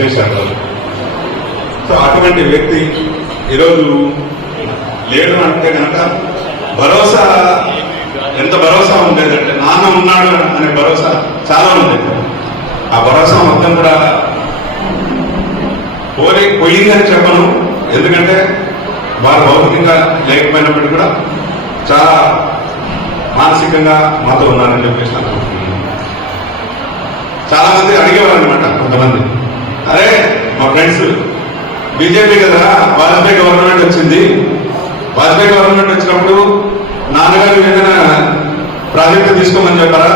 చేశారు. సో అటువంటి వ్యక్తి ఈరోజు లేడు అంటే కనుక భరోసా, ఎంత భరోసా ఉండేదంటే నాన్న ఉన్నాడు అనే భరోసా చాలా ఉండేది. ఆ భరోసా మొత్తం కూడా పోయిందని చెప్పను, ఎందుకంటే వారు భౌతికంగా లేకపోయినప్పటికీ కూడా చాలా మానసికంగా మాతో ఉన్నారని చెప్పేసి అనుకుంటున్నాను. చాలా మంది అడిగేవారు అనమాట, కొంతమంది అరే మా ఫ్రెండ్స్ బీజేపీ కదా, వాజ్పేయి గవర్నమెంట్ వచ్చింది, వాజ్పేయి గవర్నమెంట్ వచ్చినప్పుడు నాన్నగారు ఏదైనా ప్రాజెక్టు తీసుకోమని చెప్పారా,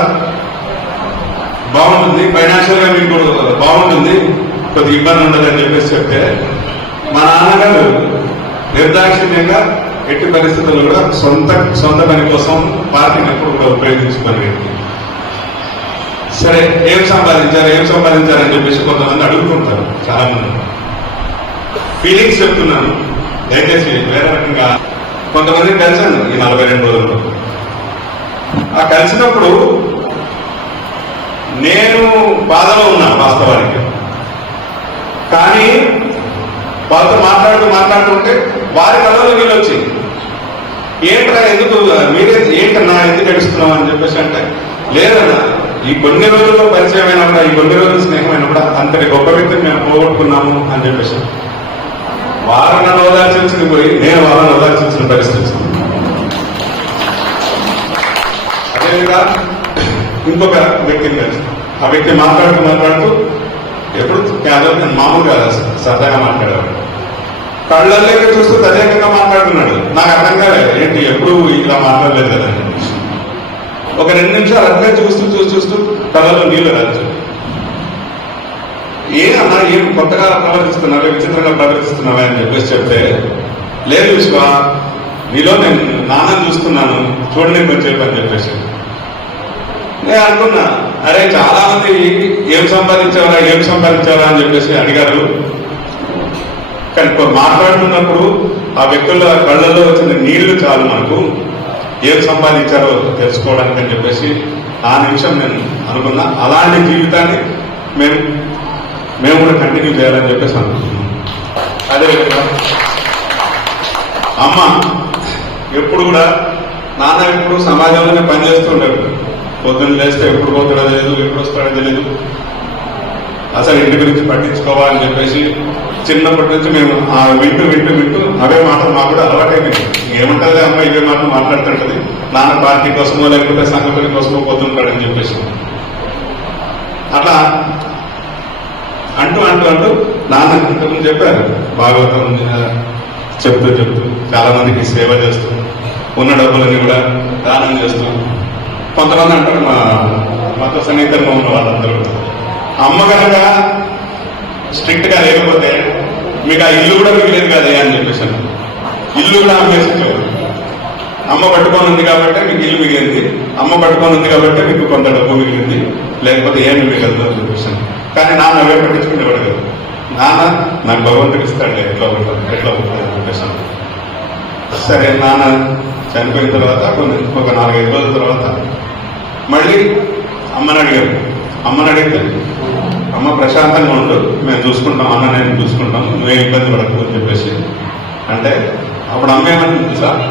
బాగుంటుంది, ఫైనాన్షియల్ గా మీకు బాగుంటుంది, కొద్దిగా ఇబ్బంది ఉండదు అని చెప్పేసి చెప్తే మా నాన్నగారు నిర్దాక్షిణ్యంగా ఎట్టి పరిస్థితుల్లో కూడా సొంత పని కోసం పార్టీని ఎప్పుడు కూడా ఉపయోగించుకోలేదు. సరే ఏం సంపాదించారని చెప్పేసి కొంతమంది అడుగుతుంటారు. చాలా మంది ఫీలింగ్స్ చెప్తున్నాను, దయచేసి వేరే రకంగా. కొంతమంది కలిసాను ఈ 42 రోజుల్లో. ఆ కలిసినప్పుడు నేను బాధలో ఉన్నాను వాస్తవానికి, కానీ వాళ్ళతో మాట్లాడుతుంటే వారి కళ్ళలో నీళ్ళు వచ్చింది. ఏంట్రా ఎందుకు ఏంటన్నా ఎందుకు ఏడుస్తున్నావు అని చెప్పేసి అంటే, లేదన్నా ఈ కొన్ని రోజుల్లో పరిచయం అయినప్పుడు, ఈ కొన్ని రోజులు స్నేహం అయినప్పుడు అంతటి గొప్ప వ్యక్తిని మేము పోగొట్టుకున్నాము అని చెప్పేసి వారిని ఓదార్చాల్సింది పోయి నేను వారిని ఓదార్చాల్సిన పరిస్థితి. అదేవిధంగా ఇంకొక వ్యక్తిని కలిసి ఆ వ్యక్తి మాట్లాడుతూ ఎప్పుడు మామూలుగా సరదాగా మాట్లాడేవాడు, కళ్ళల్లోకి చూస్తూ తదేకంగా మాట్లాడుతున్నాడు. నాకు అర్థం కాలేదు, ఏంటి ఎప్పుడు ఇలా మాట్లాడలేదు కదా. ఒక 2 నిమిషాలు అట్లే చూస్తూ కళ్ళలో నీళ్లు రాదు. అన్నా ఏం కొత్తగా ప్రవర్తిస్తున్నావా, విచిత్రంగా ప్రవర్తిస్తున్నావా అని చెప్పేసి చెప్తే, లేదు విశ్వ నీలో నేను నాన్నని చూస్తున్నాను, చూడని కొంచెం అని చెప్పేసి నేను అనుకున్నా. అరే చాలా మంది ఏం సంపాదించారా అని చెప్పేసి అడిగారు, కానీ మాట్లాడుతున్నప్పుడు ఆ వ్యక్తుల కళ్ళల్లో వచ్చిన నీళ్లు చాలు మనకు ఏం సంపాదించారో తెలుసుకోవడానికి అని చెప్పేసి ఆ నిమిషం నేను అనుకున్నా. అలాంటి జీవితాన్ని మేము కూడా కంటిన్యూ చేయాలని చెప్పేసి అనుకుంటున్నాం. అదేవిధంగా అమ్మ ఎప్పుడు కూడా, నాన్న ఎప్పుడు సమాజంలోనే పనిచేస్తూ ఉంటాడు. పొద్దున్న లేస్తే ఎప్పుడు పోతాడో తెలియదు, ఎప్పుడు వస్తాడో తెలియదు, అసలు ఇంటి గురించి పట్టించుకోవాలని చెప్పేసి చిన్నప్పటి నుంచి మేము వింటూ అవే మాటలు మాకు కూడా అలవాటైపోయింది. ఏముంటుంది అమ్మ ఇవే మాటలు మాట్లాడుతుంటది, నాన్న పార్టీ కోసమో లేకపోతే సంఘటన కోసమో పోతుంటాడని చెప్పేసి అట్లా అంటూ నాన్న ఇంతకుముందు చెప్పారు, భాగవతం చెప్తూ చాలా మందికి సేవ చేస్తూ, ఉన్న డబ్బులన్నీ కూడా దానం చేస్తూ. కొంతమంది అంటారు మాతో సన్నిహితంగా ఉన్న వాళ్ళందరూ, అమ్మ కనుక స్ట్రిక్ట్ గా లేకపోతే మీకు ఆ ఇల్లు కూడా మిగిలేదు కదా అని చెప్పేసి, ఇల్లు కూడా అమ్మేసేవారు. అమ్మ పట్టుకొని ఉంది కాబట్టి మీకు ఇల్లు మిగిలింది, అమ్మ పట్టుకొని ఉంది కాబట్టి మీకు కొంత డబ్బు మిగిలింది, లేకపోతే ఏమి మిగలదు అని చెప్పేసి. కానీ నాన్న అవే పట్టించుకునేవాడు కదా, నాన్న నాకు భగవంతుడు ఇస్తాడు ఎట్లా ఉంటుంది అని చెప్పేసి. సరే నాన్న చనిపోయిన తర్వాత ఒక 4-5 రోజుల తర్వాత మళ్ళీ అమ్మని అడిగితే అమ్మ ప్రశాంతంగా ఉండు, మేము చూసుకుంటాం, అన్న నేను చూసుకుంటాం, నువ్వే ఇబ్బంది పడకు అని చెప్పేసి అంటే, అప్పుడు అమ్మ ఏమని సార్,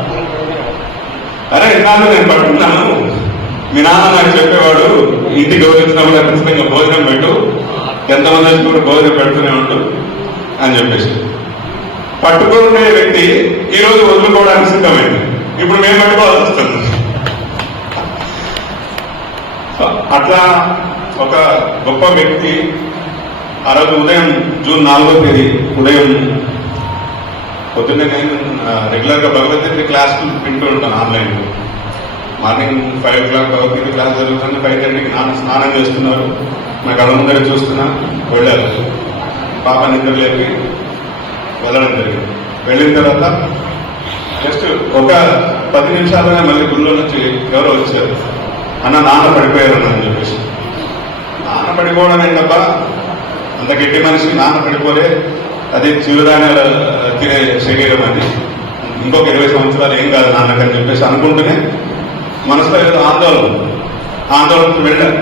అరే ఇన్నాళ్ళు నేను పట్టుకున్నాను, మీ నాన్న నాకు చెప్పేవాడు ఇంటికి గౌరవించినప్పుడు ఖచ్చితంగా భోజనం పెట్టు, ఎంతమంది వచ్చి కూడా భోజనం పెడుతూనే ఉండు అని చెప్పేసి. పట్టుకునే వ్యక్తి ఈరోజు వదులుకోవడానికి సిద్ధమైంది, ఇప్పుడు మేము పట్టుకోవాల్సి వస్తుంది. అట్లా ఒక గొప్ప వ్యక్తి ఆ రోజు ఉదయం జూన్ 4వ తేదీ ఉదయం పొద్దున్నే నేను రెగ్యులర్ గా భగవద్గీత క్లాస్ వింటూ ఉంటాను ఆన్లైన్లో. మార్నింగ్ 5 o'clock భగవద్గీత క్లాస్ జరుగుతుంది, 5:30కి స్నానం చేస్తున్నారు, నా కళ్ళ ముందర చూస్తున్నా. వెళ్ళారు, పాప నిద్ర లేపి వెళ్ళడం జరిగింది. వెళ్ళిన తర్వాత జస్ట్ ఒక 10 నిమిషాలుగా మళ్ళీ గుళ్ళో నుంచి ఎవరో వచ్చారు, అన్న నాన్న పడిపోయారు అని చెప్పేసి. నాన్న పడిపోవడం ఏంటబ్బా, అంత గట్టి మనిషి నాన్న పడిపోలే, అది చిరుధాన్యాలు తినే శరీరం అది, ఇంకొక 20 సంవత్సరాలు ఏం కాదు నాన్నకని చెప్పేసి అనుకుంటూనే మనసులో ఏదో ఆందోళనకు వెళ్ళారు.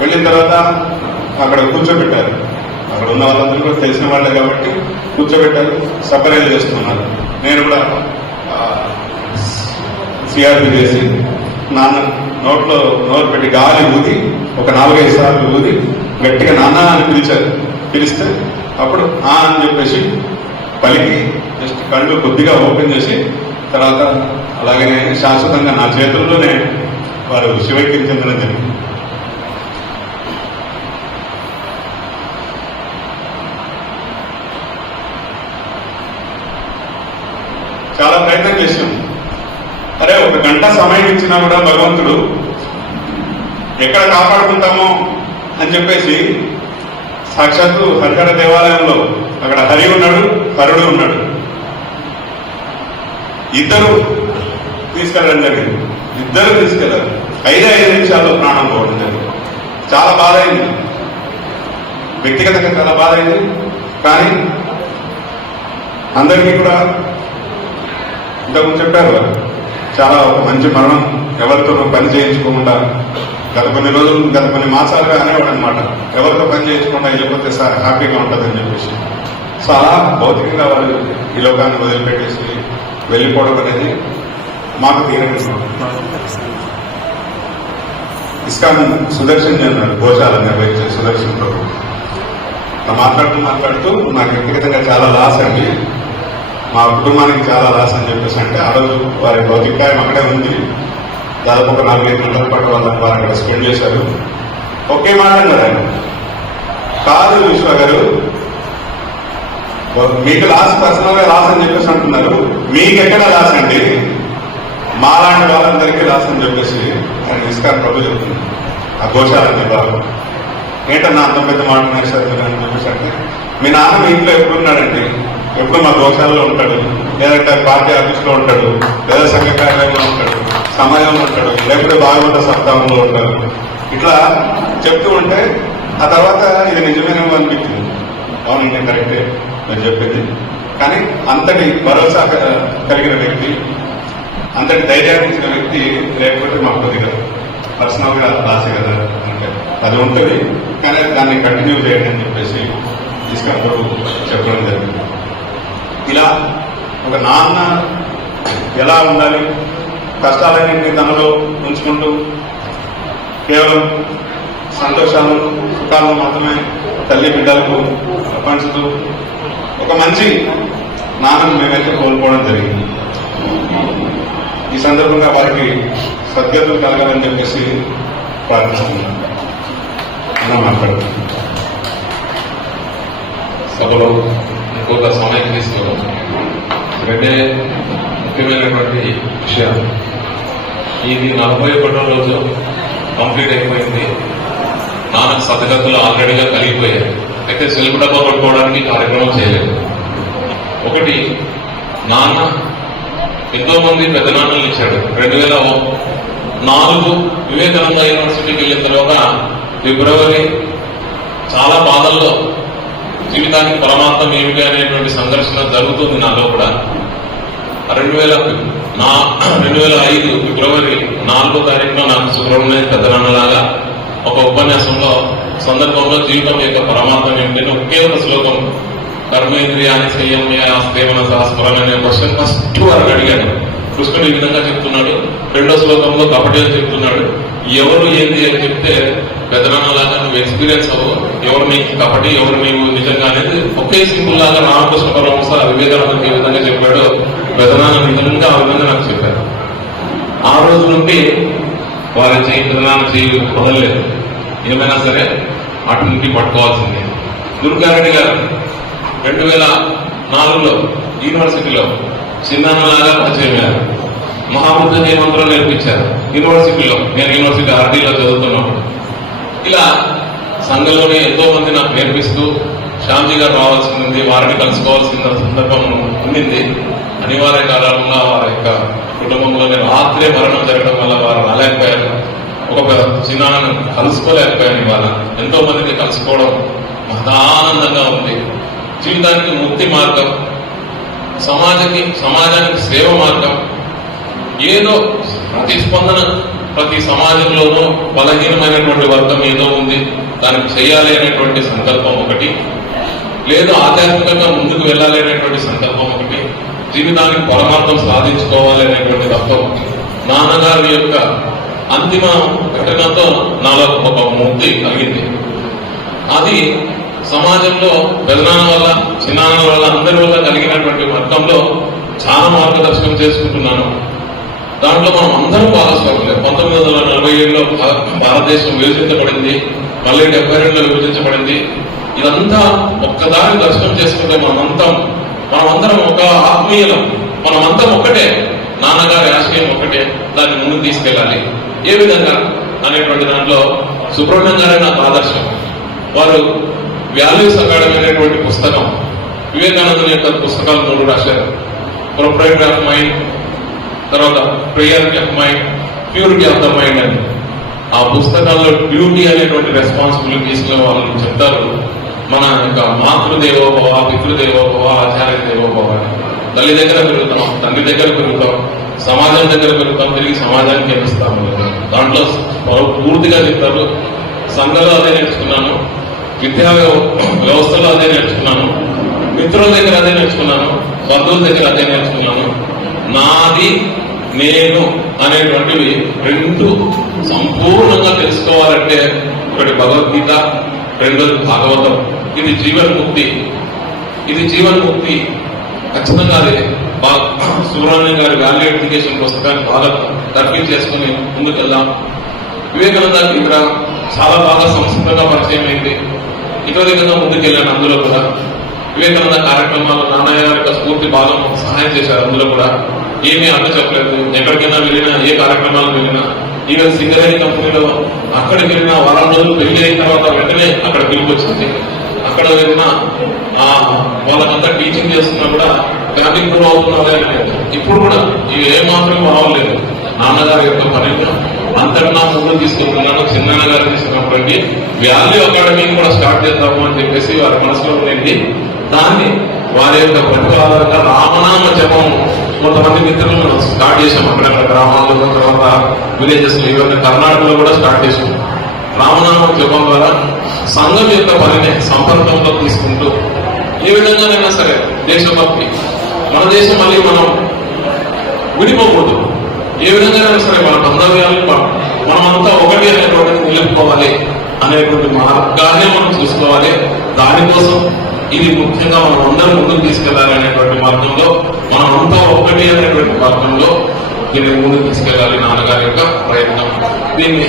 వెళ్ళిన తర్వాత అక్కడ కూర్చోబెట్టారు. అక్కడ ఉన్న వాళ్ళందరూ కూడా తెలిసిన వాళ్ళే కాబట్టి కూర్చోబెట్టారు, సపరేట్ చేస్తున్నారు. నేను కూడా సిఆర్పి చేసి నాన్న నోట్లో నోరు పెట్టి గాలి ఊది ఒక 4-5 సార్లు ఊది గట్టిగా నాన్న అని పిలిస్తే అప్పుడు అని చెప్పేసి పలికి జస్ట్ కళ్ళు కొద్దిగా ఓపెన్ చేసి తర్వాత అలాగే శాశ్వతంగా నా చేతుల్లోనే వారు శివైక్యం చెందడం జరిగింది. చాలా ప్రయత్నం చేసాం. అరే 1 గంట సమయం ఇచ్చినా కూడా భగవంతుడు ఎక్కడ కాపాడుకుంటామో అని చెప్పేసి సాక్షాత్తు హరిహర దేవాలయంలో అక్కడ హరి ఉన్నాడు, హరుడు ఉన్నాడు, ఇద్దరు తీసుకెళ్ళడం జరిగింది. ఇద్దరు తీసుకెళ్లారు. 5 నిమిషాల్లో ప్రాణం పోవడం జరిగింది. చాలా బాధ అయింది, వ్యక్తిగతంగా చాలా బాధ అయింది. కానీ అందరికీ కూడా ఇంతకుముందు చెప్పారు చాలా ఒక మంచి మరణం, ఎవరితో పని చేయించుకోకుండా గత కొన్ని మాసాలుగా అనేవాడు అనమాట, ఎవరితో పని చేయించకుండా వెళ్ళిపోతే సార్ హ్యాపీగా ఉంటుందని చెప్పేసి. సో అలా భౌతికంగా వాళ్ళు ఈ లోకాన్ని వదిలిపెట్టేసి వెళ్ళిపోవడం అనేది మాకు తీరని. ఇస్కాన్ సుదర్శన్ అన్నాడు, గోశాల నిర్వహించే సుదర్శన్ ప్రభు మాట్లాడుతూ నాకు వ్యక్తిగతంగా చాలా లాస్ అండి, మా కుటుంబానికి చాలా లాస్ అని చెప్పేసి అంటే ఆ రోజు వారి భౌతికాయం అక్కడే ఉంది. దాదాపు ఒక 4-5 గంటల పాటు వారు అక్కడ స్పెండ్ చేశారు. ఒకే మాట అన్నారు ఆయన, కాదు విశ్వ గారు మీకు లాస్ పర్సనల్ గా లాస్ అని చెప్పేసి అంటున్నారు, మీకెక్కడ లాస్ అండి, మాలాంటి వాళ్ళందరికీ లాస్ అని చెప్పేసి ఆయన ఇస్కాన్ ప్రభు చెప్తుంది. ఆ గోశాల బాబు ఏంటన్నా అంత పెద్ద మాట సార్ అని చెప్పేసి అంటే, మీ నాన్న మీ ఇంట్లో ఎప్పుడున్నాడండి, ఎప్పుడు మా గోశాలలో ఉంటాడు, లేదంటే పార్టీ ఆఫీస్ లో ఉంటాడు, లేదా సంఘ కార్యాలయంలో ఉంటాడు, సమాజంలో ఉంటాడు, లేకపోతే భాగవత సప్తాహంలో ఉంటాడు. ఇట్లా చెప్తూ ఉంటే ఆ తర్వాత ఇది నిజమేనేమో అనిపించింది. అవును ఇంకా కరెక్టే నేను చెప్పింది. కానీ అంతటి భరోసా కలిగిన వ్యక్తి, అంతటి ధైర్యాన్ని ఇచ్చిన వ్యక్తి లేకపోతే మాకు కొద్దిగా పర్సనల్ గా రాసే కదా అంటే అది ఉంటుంది. కానీ దాన్ని కంటిన్యూ చేయండి అని చెప్పేసి తీసుకున్నప్పుడు చెప్పడం జరిగింది. ఇలా ఒక నాన్న ఎలా ఉండాలి, కష్టాలన్నింటినీ తనలో ఉంచుకుంటూ కేవలం సంతోషాలు సుఖాలను మాత్రమే తల్లి బిడ్డలకు పంచుతూ ఒక మంచి నాన్నను మేమైతే కోల్పోవడం జరిగింది. ఈ సందర్భంగా వారికి సద్గతులు కలగాలని చెప్పేసి ప్రార్థిస్తున్నాను. మాట్లాడుతున్నాను. సభలో ఇంకొక సమయం తీసుకోవడం రెండే ముఖ్యమైనటువంటి విషయం. ఇది 41వ రోజు కంప్లీట్ అయిపోయింది. నాన్నకు సతగతులు ఆల్రెడీగా కలిగిపోయాయి. అయితే సెల్ఫ్ డబ్బా పట్టుకోవడానికి కార్యక్రమం చేయలేదు. ఒకటి, నాన్న ఎంతో మంది పెద్ద నాన్నలు ఇచ్చాడు. 2004 వివేకానంద యూనివర్సిటీకి వెళ్ళిన తర్వాత ఫిబ్రవరి చాలా బాధల్లో జీవితానికి పరమార్థం ఏమిటి అనేటువంటి సంఘర్షణ జరుగుతుంది నాలో కూడా. 2005 ఫిబ్రవరి 4వ తారీఖున నాకు సుబ్రహ్మణ్యం పెద్దనాన్నలాగా ఒక ఉపన్యాసంలో సందర్భంలో జీవితం యొక్క పరమార్థం ఏమిటని ఒకే ఒక శ్లోకం, కర్మేంద్రియాన్ని సంయమ్యేవన సహస్రం అనే క్వశ్చన్ ఫస్ట్ వరకు అడిగాడు. కృష్ణుడు ఈ విధంగా చెప్తున్నాడు. 2వ శ్లోకంలో కపటి అని చెప్తున్నాడు. ఎవరు ఏంది అని చెప్తే పెద్దనాన్నలాగా నువ్వు ఎక్స్పీరియన్స్ అవ్వవు, ఎవరు నీకు కపటి, ఎవరు నీవు నిజంగా అనేది ఒకే సింపుల్ లాగా రామకృష్ణ పరమహంస వివేకానందకి ఏ విధంగా చెప్పాడో పెద్దనాన్న నిజంగా ఆ విధంగా నాకు చెప్పారు. ఆ రోజు నుండి వారి చేయి పెద్దనాన్న చేయి వదలలేదు. ఏమైనా సరే అటు నుండి పట్టుకోవాల్సిందే. దుర్గారెడ్డి గారు 2004లో యూనివర్సిటీలో చిన్నాన్నలాగా పరిచయం అయ్యారు. మహాబుద్ధ మంత్రం నేర్పించారు యూనివర్సిటీలో. నేను యూనివర్సిటీ ఆర్డీలో చదువుతున్నాను. ఇలా సంఘంలోనే ఎంతో మంది నాకు నేర్పిస్తూ శ్యామ్జీ గారు రావాల్సింది, వారిని కలుసుకోవాల్సిన సందర్భం ఉండింది. అనివార్య కారణంగా వారి యొక్క కుటుంబంలోనే రాత్రే మరణం జరగడం వల్ల వారు రాలేకపోయారు. ఒక చిన్నాన్నను కలుసుకోలేకపోయాను. ఇవాళ ఎంతో మందిని కలుసుకోవడం మహానందంగా ఉంది. జీవితానికి ముక్తి మార్గం, సమాజానికి సేవ మార్గం. ఏదో ప్రతిస్పందన ప్రతి సమాజంలోనూ బలహీనమైనటువంటి వర్గం ఏదో ఉంది, దానికి చేయాలి అనేటువంటి సంకల్పం ఒకటి. లేదు ఆధ్యాత్మికంగా ముందుకు వెళ్ళాలి అనేటువంటి సంకల్పం ఒకటి, జీవితానికి పరమార్థం సాధించుకోవాలి అనేటువంటి తత్వం. నాన్నగారి యొక్క అంతిమ ఘటనతో నాలో ఒక ముక్తి కలిగింది. అది సమాజంలో పెదనాన్న వల్ల చిన్నాన్న వల్ల అందరి వల్ల కలిగినటువంటి వర్గంలో చాలా మార్గదర్శనం చేసుకుంటున్నాను. దాంట్లో మనం అందరం భాగస్వాములే. 1947లో భారతదేశం విభజించబడింది, మళ్ళీ 72లో విభజించబడింది. ఇదంతా ఒక్కదారి దర్శనం చేసుకుంటే మనమందరం ఒక ఆత్మీయులం, మనమంతా ఒక్కటే, నాన్నగారి ఆశయం ఒకటే, దాన్ని ముందుకు తీసుకెళ్ళాలి. ఏ విధంగా అనేటువంటి దాంట్లో సుబ్రహ్మణ్యం గారే నాకు ఆదర్శం. వారు వాల్యూస్ అకాడమీ అనేటువంటి పుస్తకం, వివేకానందుని యొక్క పుస్తకాలు 3 రాశారు. ప్రొప్రైటరీ ఆఫ్ మైండ్, తర్వాత prayer of mind, purity of the mind అని. ఆ పుస్తకాల్లో డ్యూటీ అనేటువంటి రెస్పాన్సిబిలిటీస్ లో వాళ్ళు చెప్తారు, మన యొక్క మాతృదేవోభవ, పితృదేవోభవ, ఆచార్య దేవోభవ. తల్లి దగ్గర పెరుగుతాం, తండ్రి దగ్గర పెరుగుతాం, సమాజం దగ్గర పెరుగుతాం, తిరిగి సమాజానికి ఎదుస్తాము. దాంట్లో పూర్తిగా చెప్తారు. సంఘంలో అదే నేర్చుకున్నాను, విద్యా వ్యవస్థలో అదే నేర్చుకున్నాను, మిత్రుల దగ్గర అదే నేర్చుకున్నాను, బంధువుల దగ్గర అదే నేర్చుకున్నాను. నాది నేను అనేటువంటివి 2 సంపూర్ణంగా తెలుసుకోవాలంటే ఒకటి భగవద్గీత, రెండోది భాగవతం. ఇది జీవన్ముక్తి, ఇది జీవన్ముక్తి. ఖచ్చితంగా అదే సుబ్రహ్మణ్యం గారి వాల్యూ ఎడ్యుకేషన్ పుస్తకాన్ని బాగా తర్ఫీదు చేసుకుని ముందుకెళ్దాం. వివేకానంద ఇక్కడ చాలా బాగా సంస్కృతంగా పరిచయం అయింది. ఇటువంటి విధంగా ముందుకెళ్ళాను. అందులో కూడా వివేకానంద కార్యక్రమాలు నాన్నయ్య గారి యొక్క స్ఫూర్తి బాగా సహాయం చేశారు. అందులో కూడా ఏమీ అడ్డు చెప్పలేదు. ఎక్కడికైనా వెళ్ళినా, ఏ కార్యక్రమాలకు వెళ్ళినా, ఈవెన్ సింగరేణి కంపెనీలో అక్కడికి వెళ్ళినా వారం రోజులు పెళ్లి అయిన తర్వాత వెంటనే అక్కడ పిలుపు వచ్చింది. అక్కడ వెళ్ళినా వాళ్ళకంతా టీచింగ్ చేస్తున్నా కూడా క్యాంపింగ్ కూడా అవుతున్నదే లేదు. ఇప్పుడు కూడా ఇవి ఏమాత్రం బాగోలేదు. నాన్నగారి యొక్క పనిలో అంతటా ముందు తీసుకెళ్తున్నాను. చిన్నాన్న గారు తీసుకున్నప్పటికీ వాల్యూ అకాడమీని కూడా స్టార్ట్ చేద్దాము అని చెప్పేసి వారి మనసులో ఉండింది. దాన్ని వారి యొక్క ప్రతిభ ఆధారంగా రామనామ జపం కొంతమంది మిత్రులు స్టార్ట్ చేశాం. అక్కడక్కడ గ్రామాల్లో, తర్వాత విలేజెస్ లో, ఇవన్నీ కర్ణాటకలో కూడా స్టార్ట్ చేశాం. రామనామ జపం ద్వారా సంఘం యొక్క పనిని సంపర్కంలో తీసుకుంటూ ఏ విధంగానైనా సరే దేశభక్తి, మన దేశం మళ్ళీ మనం విడిపోకూడదు. ఏ విధంగానైనా సరే మన బంధవ్యాలు మనమంతా ఒకటి అనేటువంటిది నిలుపుకోవాలి అనేటువంటి మార్గాన్ని మనం చూసుకోవాలి. దానికోసం ఇది ముఖ్యంగా మనం అందరం ముందుకు తీసుకెళ్లాలి అనేటువంటి మార్గంలో, మనం అంతా ఒకటి అనేటువంటి మార్గంలో దీన్ని ముందుకు తీసుకెళ్లాలి. నాన్నగారి యొక్క ప్రయత్నం, దీన్ని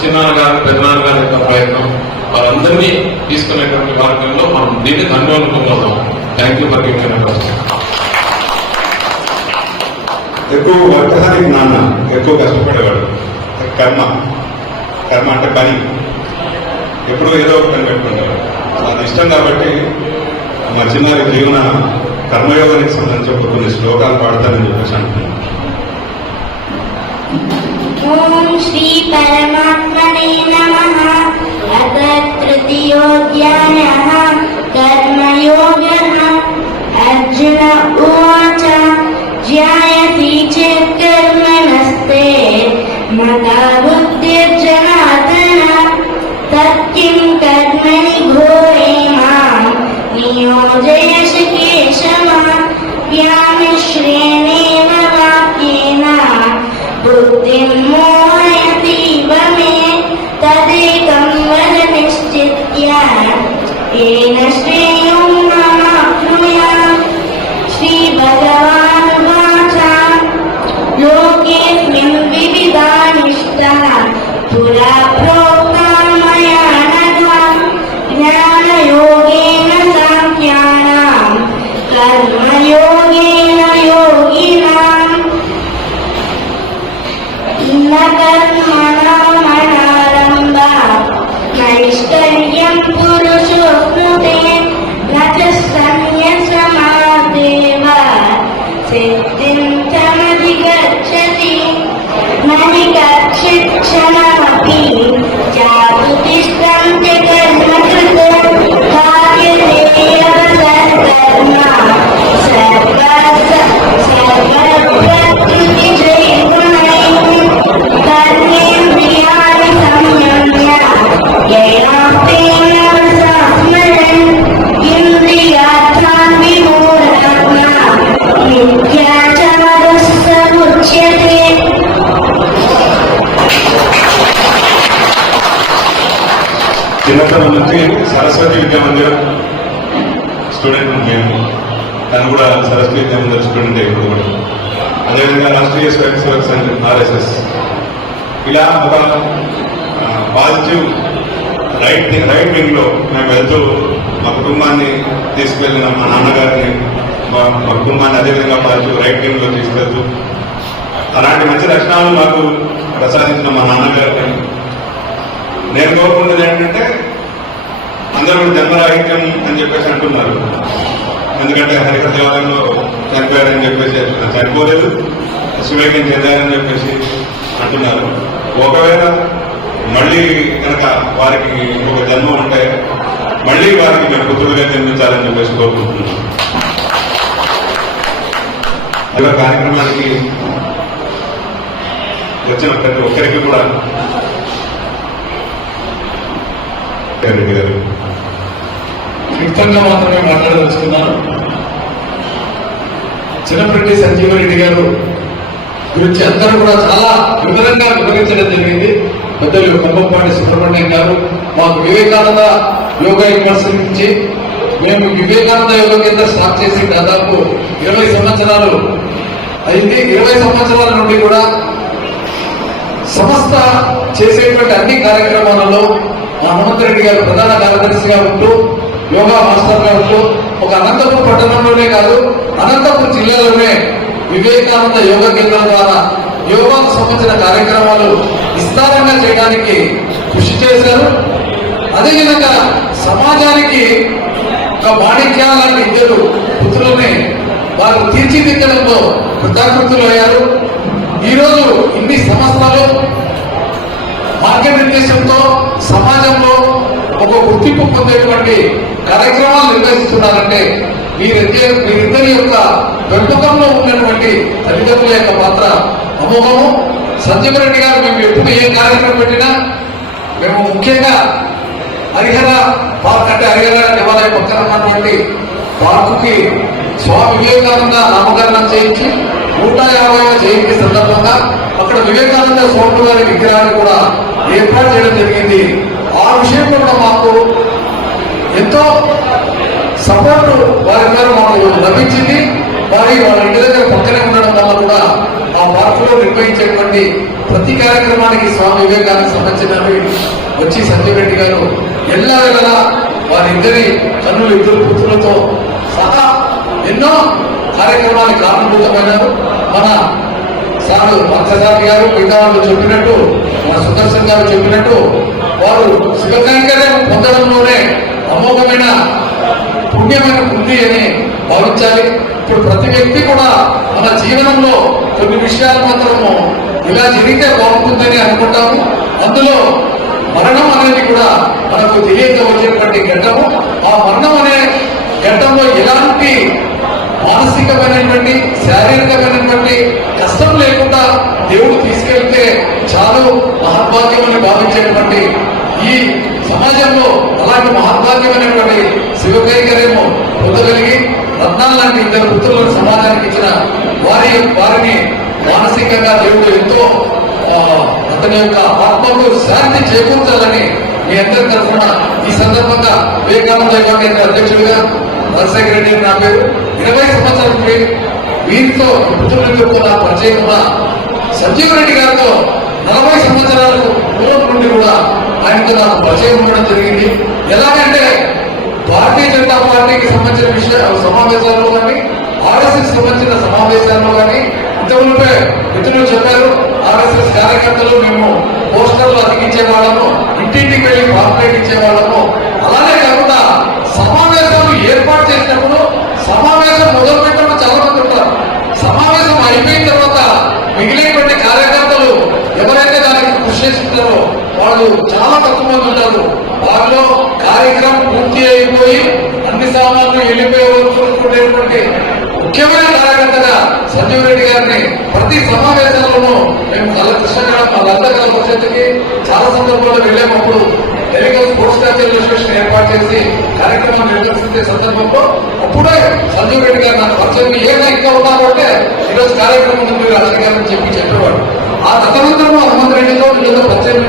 చిన్నాన్నగారు, పెద్దనాన్నగారి యొక్క ప్రయత్నం, వారందరినీ తీసుకునేటువంటి మార్గంలో మనం దీన్ని ధన్యవాదం. Thank you for giving me question. ఎక్కువ వర్తహానికి నాన్న ఎక్కువ కష్టపడేవాడు. కర్మ అంటే పని, ఎప్పుడూ ఏదో ఒక పని పెట్టుకుంటాడు. అది ఇష్టం కాబట్టి మా చిన్నారి జీవన కర్మయోగానికి సంబంధించి కొన్ని శ్లోకాలు పాడతానని చెప్పేసి అంటున్నాను. ఓం శ్రీ పరమాత్మనే నమః. అథ తృతీయోధ్యాయః కర్మయోగః. అర్జున ఉవాచ జ్యాయసి చేత్ కర్మణస్తే మతా బుద్ధిర్జనార్దన తత్కిం కర్మణి ఘోరే మాం నియోజయసి కేశవ. వ్యామిశ్రేణేవ వాక్యేన బుద్ధిం మోహయతీవ మే తదేకం వద నిశ్చిత్య ఏన శ్రేయోం మమాప్నుయాత్. శ్రీ భగవానువాచ లోకేస్మిన్ వివిధా నిష్టా పురా ప్రోక్తా మయా నఘ. జ్ఞానయోగేన సాంఖ్యానాం కర్మయోగేన యోగినాం. న కర్మణామనారంభాత్ నైష్కర్యం పురుషోప్నుతే న చ సన్యసమాదేవ సిద్ధిం తమధిగచ్చతి. నహి కచ్చిత్ క్షణమపి జాతు తిష్టంతి కర్మకృత కార్యతే యవ సత్కర్మ సర్వప్రకృతిజైర్గుణైః. కర్మేంద్రియాణి సంయమ్య యయాపేన వశస్మరన్ ఇంద్రియాణి ధర్మస్థలం నుంచి సరస్వతి విద్యా మందిరం స్టూడెంట్ మేము. తను కూడా సరస్వతి విద్యా మందిరం స్టూడెంట్ ఇప్పుడు కూడా. అదేవిధంగా రాష్ట్రీయ స్వయం సేవక్ సంఘ్ RSS. ఇలా ఒక పాజిటివ్ రైట్ వింగ్ లో మేము వెళ్తూ మా కుటుంబాన్ని తీసుకెళ్లిన మా నాన్నగారిని మా కుటుంబాన్ని అదేవిధంగా పాజిటివ్ రైట్ వింగ్ లో తీసుకెళ్తూ అలాంటి మంచి లక్షణాలు నాకు ప్రసాదించిన మా నాన్నగారిని నేను కోరుకున్నది ఏంటంటే అందరూ జన్మరాహిత్యం అని చెప్పేసి అంటున్నారు. ఎందుకంటే హరిహర దేవాలయంలో చనిపోయారని చెప్పేసి చనిపోలేదు, శివైక్యం చెందారని చెప్పేసి అంటున్నారు. ఒకవేళ మళ్ళీ కనుక వారికి ఒక జన్మ ఉంటే మళ్ళీ వారికి మేము పుత్రులుగా జన్మించాలని చెప్పేసి కోరుకుంటున్నాం. ఇలా కార్యక్రమానికి వచ్చిన ప్రతి ఒక్కరికి కూడా రెడ్డి గారు క్లుప్తంగా మాత్రమే మాట్లాడదలుచుకున్నాను. చిన్నపరెడ్డి సంజీవరెడ్డి గారు గురించి అందరూ కూడా చాలా వివరంగా వివరించడం జరిగింది. పెద్దలు కొంపపాటి సుబ్రహ్మణ్యం గారు మాకు వివేకానంద యోగా యూనివర్సిటీ నుంచి మేము వివేకానంద యోగా కేంద్రం స్టార్ట్ చేసి దాదాపు 20 సంవత్సరాలు అయింది. 20 సంవత్సరాల నుండి కూడా సంస్థ చేసేటువంటి అన్ని కార్యక్రమాలలో మా హనుమంతరెడ్డి గారు ప్రధాన కార్యదర్శిగా ఉంటూ యోగా మాస్టర్ గా ఉంటూ ఒక అనంతపురం పట్టణంలోనే కాదు అనంతపురం జిల్లాలోనే వివేకానంద యోగా కేంద్రం ద్వారా యోగాకు సంబంధించిన కార్యక్రమాలు విస్తారంగా చేయడానికి కృషి చేశారు. అదేవిధంగా సమాజానికి ఒక మాణిక్యాల లాంటి ఇద్దరు పుత్రులని వారు తీర్చిదిద్దడంలో కృతజ్ఞతలు అయ్యారు. ఈరోజు ఇన్ని సంవత్సరాలు మార్గనిర్దేశంతో సమాజంలో ఒక గుర్తింపు పొందేటువంటి కార్యక్రమాలు నిర్వహిస్తున్నారంటే వీరిద్దరి యొక్క పెంపకంలో ఉన్నటువంటి తల్లిదండ్రుల యొక్క పాత్ర అమోఘము. సంజీవరెడ్డి గారు మేము ఎప్పుడు ఏ కార్యక్రమం పెట్టినా మేము ముఖ్యంగా హరిహర పార్క్ అంటే హరిహర దేవాలయం పక్కన ఉన్నటువంటి పార్కుకి స్వామి వివేకానంద నామకరణం చేయించి 150వ జయంతి సందర్భంగా అక్కడ వివేకానంద స్వామి గారి విగ్రహాన్ని కూడా ఏర్పాటు చేయడం జరిగింది. ఆ విషయంలో కూడా మాకు ఎంతో సపోర్ట్ వారిద్దరూ మాకు లభించింది. వాళ్ళ ఇంటి దగ్గర పక్కనే ఉండడం వల్ల కూడా ఆ పార్కులో నిర్వహించేటువంటి ప్రతి కార్యక్రమానికి స్వామి వివేకానికి సంబంధించినవి వచ్చి సంజయ్ రెడ్డి గారు ఎల్లవేళలా వారిద్దరి కన్నులు ఇద్దరు పుత్రులతో సహా ఎన్నో కార్యక్రమానికి కారణభూతమైనారు. మన సారు పార్థసారి గారు మిగతా వాళ్ళు చెప్పినట్టు మన సుదర్శన్ గారు చెప్పినట్టు వారు శివకైంకర్యం పొందడంలోనే అమోఘమైన పుణ్యమైన ఉంది అని భావించాలి. ఇప్పుడు ప్రతి వ్యక్తి కూడా మన జీవనంలో కొన్ని విషయాలు మాత్రము ఇలా జరిగితే బాగుంటుందని అనుకుంటాము. అందులో మరణం అనేది కూడా మనకు తెలియక వచ్చేటువంటి ఘట్టము. ఆ మరణం అనే ఘట్టంలో ఎలాంటి మానసికమైనటువంటి శారీరకమైనటువంటి కష్టం లేకుండా దేవుడు తీసుకెళ్తే చాలు మహద్భాగ్యం అని భావించేటువంటి ఈ సమాజంలో అలాంటి మహద్భాగ్యమైనటువంటి శివకైకర్యము పొందగలిగి రత్నాలు లాంటి ఇద్దరు పుత్రులను సమాజానికి ఇచ్చిన వారిని మానసికంగా దేవుడు ఎంతో అతని యొక్క ఆత్మకు శాంతి చేకూర్చాలని మీ అందరి తరఫున ఈ సందర్భంగా వివేకానంద యోగా కేంద్ర అధ్యక్షుడిగా రాజశేఖర రెడ్డి నా పేరు. 20 సంవత్సరాల నుండి వీరితో పుత్రులతో కూడా పరిచయం ఉన్న సంజీవరెడ్డి గారితో 40 సంవత్సరాలకు పూర్వం నుండి కూడా ఆయనతో నాకు పరిచయం ఉండడం జరిగింది. ఎలాగంటే భారతీయ జనతా పార్టీకి సంబంధించిన సమావేశాల్లో కానీ RSS సంబంధించిన సమావేశాల్లో కానీ ఇంతకుముందే మిత్రులు చెప్పారు. RSS కార్యకర్తలు మేము పోస్టర్లు అతికించే వాళ్ళము, ఇంటింటికి వెళ్ళి పాంప్లెట్ ఇచ్చేవాళ్ళము. అలానే కాకుండా సమావేశాలు ఏర్పాటు చేసినప్పుడు సమావేశం మొదలు పెట్టడం చాలా మంది ఉంటారు. సమావేశం అయిపోయిన తర్వాత మిగిలినటువంటి కార్యకర్తలు ఎవరైతే దానికి కృషి చేస్తున్నారో వాళ్ళు చాలా తక్కువ మంది ఉంటారు. వారిలో కార్యక్రమం పూర్తి అయిపోయి అన్ని సామాన్లు వెళ్ళిపోయేటువంటి ముఖ్యమైన కార్యకర్తగా సంజీవ్ రెడ్డి గారిని ప్రతి సమావేశంలోనూ మేము కృష్ణగడ మా లందగల పరిషత్తుకి చాలా సందర్భాల్లో వెళ్ళేటప్పుడు ఎన్నికల స్పోర్ట్స్ స్టాచ్యూ రిజిస్ట్రేషన్ ఏర్పాటు చేసి కార్యక్రమం నిర్వహించే సందర్భంలో అప్పుడే సంజీవ్ రెడ్డి గారు నాకు పరిచయం ఏమైనా ఇంకా ఉన్నారు అంటే ఈరోజు కార్యక్రమం ఉంది రాజకీయ గారిని చెప్పేవాడు. ఆ తదనంతరం హనుమంతరెడ్డితో వీళ్ళతో పరిచయం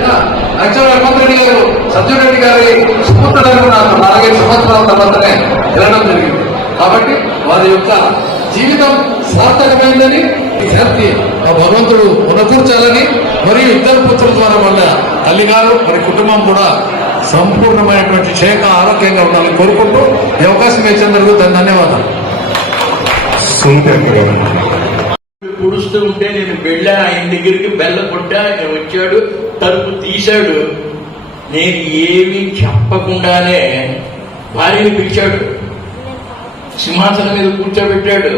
యాక్చువల్ రేవంత్ రెడ్డి గారు సంజయ్ రెడ్డి గారి సుపుత్రులకు నాకు 4-5 సంవత్సరాల తర్వాతనే వెళ్ళడం జరిగింది. కాబట్టి వారి యొక్క జీవితం సార్థకమైందని విద్యార్థి భగవంతుడు ఉన్నకూర్చాలని, మరియు ఇద్దరు పుత్రుల ద్వారా వాళ్ళ తల్లి గారు మరి కుటుంబం కూడా సంపూర్ణమైనటువంటి క్షేమ ఆరోగ్యంగా ఉండాలని కోరుకుంటూ ఈ అవకాశం ఇచ్చినందుకు ధన్యవాదాలు. కుడుస్తూ ఉంటే నేను వెళ్ళా, ఆయన దగ్గరికి బెల్ల కొట్టా, ఆయన వచ్చాడు, తలుపు తీశాడు. నేను ఏమీ చెప్పకుండానే భార్యని పిలిచాడు, సింహాసనం మీద కూర్చోబెట్టాడు.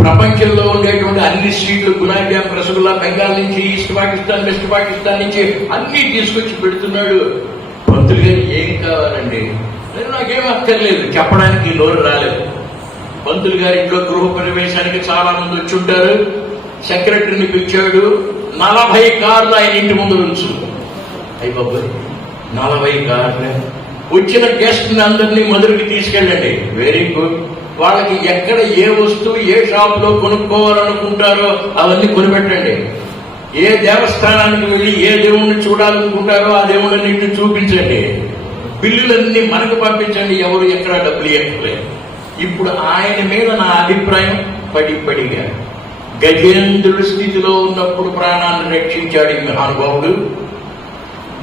ప్రపంచంలో ఉండేటువంటి అన్ని స్వీట్లు, గులాబ్ జామ్, రసగుల్లా, బెంగాల్ నుంచి, ఈస్ట్ పాకిస్తాన్, వెస్ట్ పాకిస్తాన్ నుంచి అన్ని తీసుకొచ్చి పెడుతున్నాడు. పంతులు గారు ఏం కావాలండి? నేను నాకేం అక్కర్లేదు, చెప్పడానికి నోరు రాలేదు. పంతులు గారి ఇంట్లో గృహ ప్రవేశానికి చాలా మంది వచ్చి ఉంటారు. సెక్రటరీని పిలిచాడు. 40 కార్లు ఆయన ఇంటి ముందు ఉంచు. అయ్యి బాబాయ్, 40 కార్లు! వచ్చిన గెస్ట్ అందరినీ మధురకి తీసుకెళ్ళండి. Very good. వాళ్ళకి ఎక్కడ ఏ వస్తువు ఏ షాప్ లో కొనుక్కోవాలనుకుంటారో అవన్నీ కొనిపెట్టండి. ఏ దేవస్థానానికి వెళ్ళి ఏ దేవుణ్ణి చూడాలనుకుంటారో ఆ దేవుళ్ళన్నింటినీ చూపించండి. బిల్లులన్నీ మనకు పంపించండి, ఎవరు ఎక్కడ డబ్బులు ఇవ్వట్లేదు. ఇప్పుడు ఆయన మీద నా అభిప్రాయం పడిగా, గజేంద్రుడి స్థితిలో ఉన్నప్పుడు ప్రాణాన్ని రక్షించాడు ఈ మహానుభావుడు.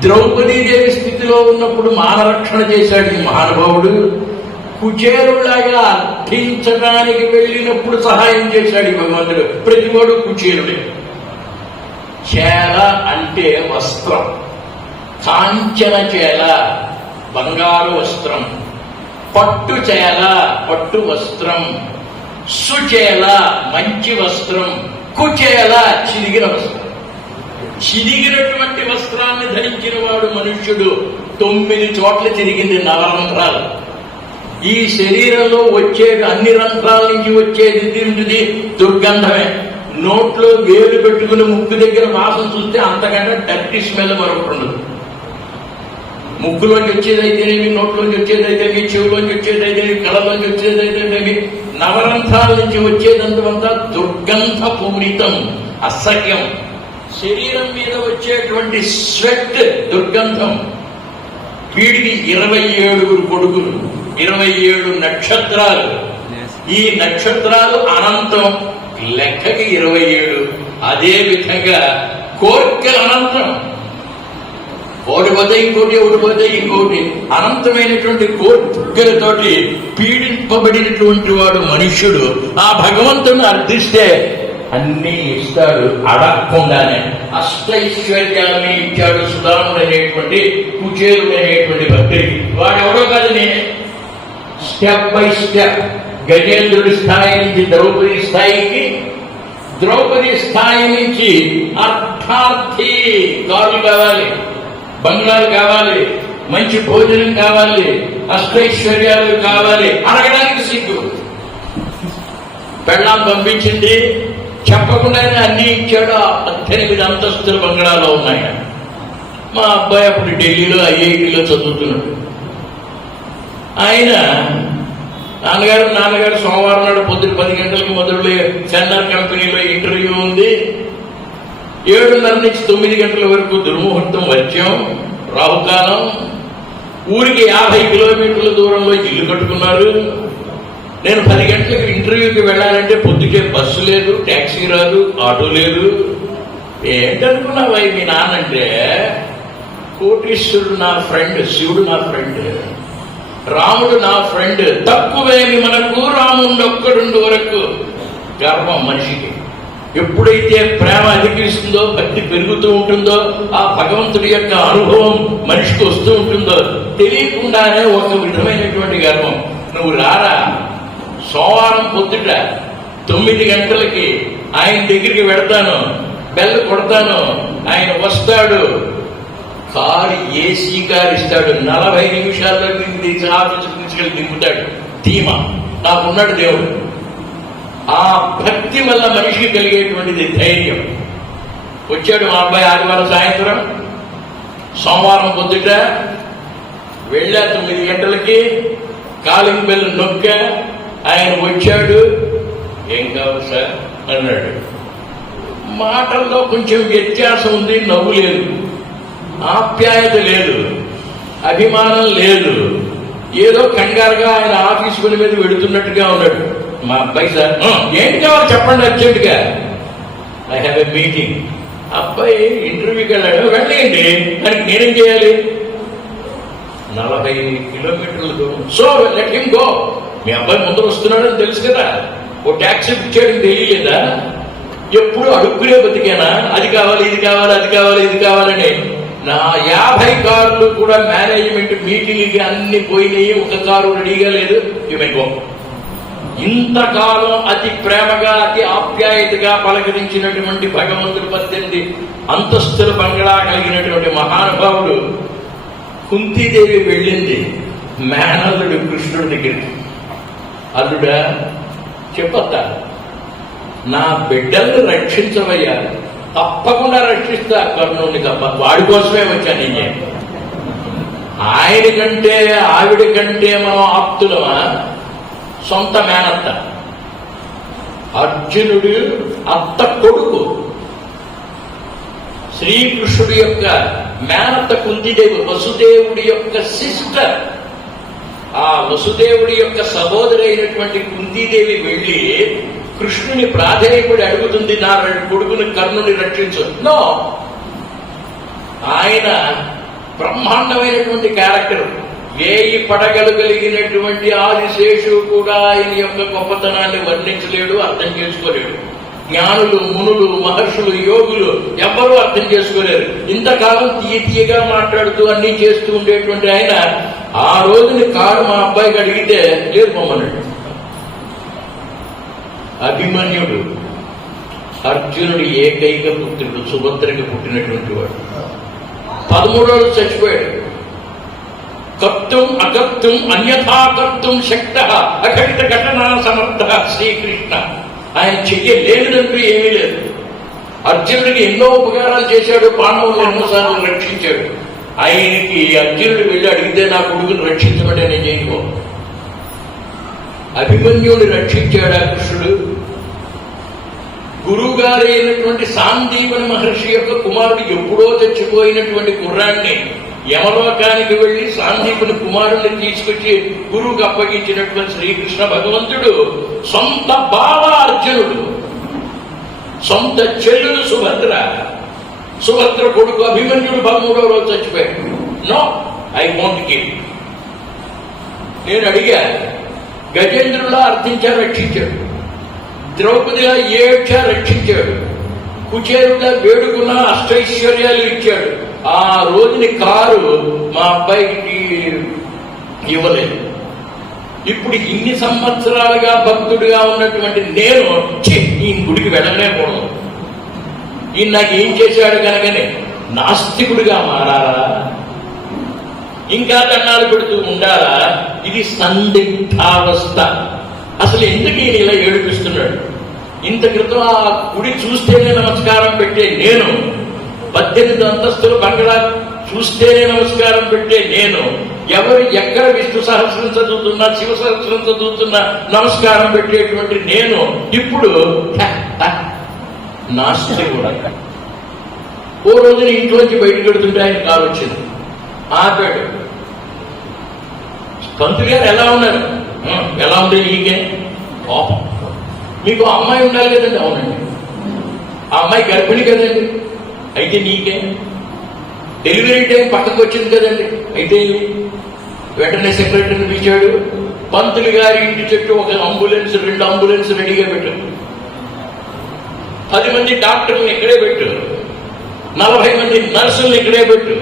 ద్రౌపదీదేవి స్థితిలో ఉన్నప్పుడు మానరక్షణ చేశాడు ఈ మహానుభావుడు. కుచేరులాగా అర్థించడానికి వెళ్ళినప్పుడు సహాయం చేశాడు ఈ భగవంతుడు. ప్రతివాడు కుచేరుడే. చేల అంటే వస్త్రం, కాంచన చేల బంగారు వస్త్రం, పట్టు చేల పట్టు వస్త్రం, సుచేల మంచి వస్త్రం, కుచేల చిరిగిన వస్త్రం. చిరిగినటువంటి వస్త్రాన్ని ధరించిన వాడు మనుష్యుడు. 9 చోట్ల చిరిగింది నవరంధ్రాలు. ఈ శరీరంలో వచ్చే అన్ని రంధ్రాల నుంచి వచ్చేది తింటుంది దుర్గంధమే. నోట్లో వేలు పెట్టుకుని ముక్కు దగ్గర వాసన చూస్తే అంతకంటే డర్టీ స్మెల్ మరొకటి ఉండదు. ముక్కులోంచి వచ్చేదైతేనేమి, నోట్లోంచి వచ్చేదైతేమి, చెవులోంచి వచ్చేదైతేమి, కళ్ళలోంచి వచ్చేదైతేనేమి, నవరంధ్రాల నుంచి వచ్చేదంతా దుర్గంధ పూరితం, అసహ్యం. శరీరం మీద వచ్చేటువంటి స్వెట్ దుర్గంధం. వీడికి 27 కొడుకులు, 27 నక్షత్రాలు. ఈ నక్షత్రాలు అనంతం, లెక్కకి 27. అదే విధంగా కోర్కెలు అనంతం. ఓడిపోతే ఇంకోటి, ఓడిపోతే ఇంకోటి. అనంతమైనటువంటి కోర్కెలతోటి పీడింపబడినటువంటి వాడు మనుష్యుడు. ఆ భగవంతుని అర్థిస్తే అన్ని ఇస్తాడు అడగకుండానే. అష్టైశ్వర్యాలని ఇచ్చాడు సుధాముడు అనేటువంటి కుచేరుడు అనేటువంటి భక్తుడికి. వాడెవడో కాదు, నేనే. స్టెప్ బై స్టెప్ గజేంద్రుడి స్థాయి నుంచి ద్రౌపది స్థాయికి, ద్రౌపది స్థాయి నుంచి అర్థార్థి. కారు కావాలి, బంగ్లాలు కావాలి, మంచి భోజనం కావాలి, అష్టైశ్వర్యాలు కావాలి. అడగడానికి సిగ్గు. పెళ్ళాం పంపించింది, చెప్పకుండానే అన్ని ఇచ్చాడు. 18 అంతస్తుల బంగ్లాలో ఉన్నాయి. మా అబ్బాయి అప్పుడు ఢిల్లీలో IITలో చదువుతున్నాడు. ఆయన నాన్నగారు సోమవారం నాడు పొద్దున 10 గంటలకు మొదలు సెంటర్ కంపెనీలో ఇంటర్వ్యూ ఉంది. 7:30 నుంచి 9 గంటల వరకు దుర్ముహూర్తం, వచ్చాం, రాహుకాలం. ఊరికి 50 కిలోమీటర్ల దూరంలో ఇల్లు కట్టుకున్నారు. నేను 10 గంటలకు ఇంటర్వ్యూకి వెళ్ళాలంటే పొద్దుకే బస్సు లేదు, ట్యాక్సీ రాదు, ఆటో లేదు. ఏంటనుకున్నావా మీ నాన్నంటే? కోటీశ్వరుడు నా ఫ్రెండ్, శివుడు నా ఫ్రెండ్, రాముడు నా ఫ్రెండ్. తక్కువేమి మనకు రాముడు ఒక్కడుండు వరకు. గర్వం మనిషికి. ఎప్పుడైతే ప్రేమ అధికరిస్తుందో, భక్తి పెరుగుతూ ఉంటుందో, ఆ భగవంతుడి యొక్క అనుభవం మనిషికి వస్తూ ఉంటుందో, తెలియకుండానే ఒక విధమైనటువంటి గర్వం. నువ్వు రారా, సోమవారం పొద్దుట 9 గంటలకి ఆయన దగ్గరికి వెడతాను, బెల్ కొడతాను, ఆయన వస్తాడు, కారు ఏసీ కారు ఇస్తాడు, 40 నిమిషాల్లో తీసి ఆఫీసుకు తీసుకెళ్ళి దింపుతాడు. ధీమా నాకున్నాడు దేవుడు. ఆ భక్తి వల్ల మనిషికి కలిగేటువంటిది ధైర్యం. వచ్చాడు మా అబ్బాయి ఆదివారం సాయంత్రం, సోమవారం పొద్దుట వెళ్ళా 9 గంటలకి, కాలింగ్ బెల్ నొక్క, ఆయన వచ్చాడు. ఏం కావాలి సార్ అన్నాడు. మాటల్లో కొంచెం వ్యత్యాసం ఉంది, నవ్వు లేదు. ఆప్యాయత లేదు, అభిమానం లేదు. ఏదో కంగారుగా ఆయన ఆఫీస్ పని మీద వెడుతున్నట్టుగా ఉన్నాడు. మా అబ్బాయి సార్ ఏంటి కావాలి చెప్పండి అర్జెంటుగా, ఐ హ్యావ్ ఎ మీటింగ్. అబ్బాయి ఇంటర్వ్యూకి వెళ్ళాడు, వెళ్ళండి. దానికి నేనేం చేయాలి? 40 కిలోమీటర్ల దూరం. So let him go. మీ అబ్బాయి ముందర వస్తున్నాడని తెలుసు కదా, ఓ ట్యాక్సీ బుక్ చేయడం తెలియలేదా? ఎప్పుడు అడుక్కునే బతికేనా? అది కావాలి, ఇది కావాలి, అది కావాలి, ఇది కావాలని. నా 50 కార్లు కూడా మేనేజ్మెంట్ మీటింగ్కి అన్ని పోయినాయి, ఒక కారు రెడీగా లేదు. గో. ఇంతకాలం అతి ప్రేమగా అతి ఆప్యాయతగా పలకరించినటువంటి భగవంతుడు 18 అంతస్తుల బంగళా కలిగినటువంటి మహానుభావుడు కుంతీదేవి వెళ్ళింది మేనల్లుడు కృష్ణుడి దగ్గరికి. అల్లుడా చెప్పొద్దా, నా బిడ్డల్ని రక్షించవయ్యా. తప్పకుండా రక్షిస్తా కర్ణుడిని తప్ప, వాడి కోసమే వచ్చాను నేను. ఆయన కంటే ఆవిడ కంటే మనం ఆప్తులమా? సొంత మేనత్త. అర్జునుడు అత్త కొడుకు, శ్రీకృష్ణుడి యొక్క మేనత్త కుంతిదేవి, వసుదేవుడి యొక్క సిస్టర్. ఆ వసుదేవుడి యొక్క సహోదరి అయినటువంటి కుంతీదేవి వెళ్ళి కృష్ణుని ప్రాధేయపడి అడుగుతుంది, నా కొడుకుని కర్ణుని రక్షించు. నో, ఆయన బ్రహ్మాండమైనటువంటి క్యారెక్టర్. 1000 పడగలు కలిగినటువంటి ఆదిశేషు కూడా ఆయన యొక్క గొప్పతనాన్ని వర్ణించలేడు, అర్థం చేసుకోలేడు. జ్ఞానులు, మునులు, మహర్షులు, యోగులు ఎవ్వరూ అర్థం చేసుకోలేరు. ఇంతకాలం తీయగా మాట్లాడుతూ అన్ని చేస్తూ ఉండేటువంటి ఆయన ఆ రోజుని కారు మా అబ్బాయికి అడిగితే లేదు పొమ్మన్నాడు. అభిమన్యుడు అర్జునుడి ఏకైక పుత్రుడు, సుభద్రకి పుట్టినటువంటి వాడు. 13 రోజులు చచ్చిపోయాడు. కర్తుం అకర్తుం అన్యథా కర్తుం శక్త అఖండ ఘటనా సమర్థ శ్రీకృష్ణ. ఆయన చెయ్యలేనిదంటూ ఏమీ లేదు. అర్జునుడికి ఎన్నో ఉపకారాలు చేశాడు, పాండవులను ఎన్నోసార్లు రక్షించాడు. ఆయనకి అర్జునుడు వెళ్ళి అడిగితే నా కొడుకుని రక్షించబడి నేను చేయకో. అభిమన్యుడిని రక్షించాడు ఆ కృష్ణుడు. గురువు గారు అయినటువంటి సాందీపని మహర్షి యొక్క కుమారుడు ఎప్పుడో చచ్చిపోయినటువంటి కుర్రాన్ని యమలోకానికి వెళ్లి సాందీపుని కుమారుడిని తీసుకొచ్చి గురువుకు అప్పగించినటువంటి శ్రీకృష్ణ భగవంతుడు సొంత బావ అర్జునుడు, సొంత చెల్లుడు సుభద్ర, సుభద్ర కొడుకు అభిమన్యుడు 13వ రోజు చచ్చిపోయాడు. No, I want give. నేను అడిగా, గజేంద్రులా అర్థించా రక్షించాడు, ద్రౌపదిలా ఏడ్చా రక్షించాడు, కుచేరుగా వేడుకున్న అష్టైశ్వర్యాలు ఇచ్చాడు. ఆ రోజుని కారు మా అబ్బాయికి ఇవ్వలేదు. ఇప్పుడు ఇన్ని సంవత్సరాలుగా భక్తుడిగా ఉన్నటువంటి నేను ఈ గుడికి వెళ్ళలేకూడదు, ఈయన నాకు ఏం చేశాడు కనుకనే నాస్తికుడిగా మారాలా, ఇంకా దండాలు పెడుతూ ఉండాలా? ఇది సందిగ్ధావస్థ. అసలు ఎందుకు ఈయన ఇలా ఏడిపిస్తున్నాడు? ఇంత క్రితం ఆ గుడి చూస్తేనే నమస్కారం పెట్టే నేను, 18 అంతస్తుల బంగళా చూస్తేనే నమస్కారం పెట్టే నేను, ఎవరు ఎక్కడ విష్ణు సహస్రం చదువుతున్నా, శివ సహస్రం చదువుతున్నా నమస్కారం పెట్టేటువంటి నేను ఇప్పుడు నాస్తికుడు. ఓ రోజున ఇంట్లోంచి బయటకు పెడుతుంటే ఆయన కారు వచ్చింది, ఆపాడు. పంతులు గారు ఎలా ఉన్నారు? ఎలా ఉంది నీకే? పాపం, మీకు అమ్మాయి ఉండాలి కదండి. అవునండి. ఆ అమ్మాయి గర్భిణి కదండి. అయితే నీకే? డెలివరీ టైం పక్కకు వచ్చింది కదండి. అయితే వెంటనే సెక్రటరీని పిలిచాడు. పంతులు గారి ఇంటి చుట్టూ ఒక అంబులెన్స్, 2 అంబులెన్స్ రెడీగా పెట్టారు. 10 మంది డాక్టర్లను ఇక్కడే పెట్టు, 40 మంది నర్సులను ఇక్కడే పెట్టు,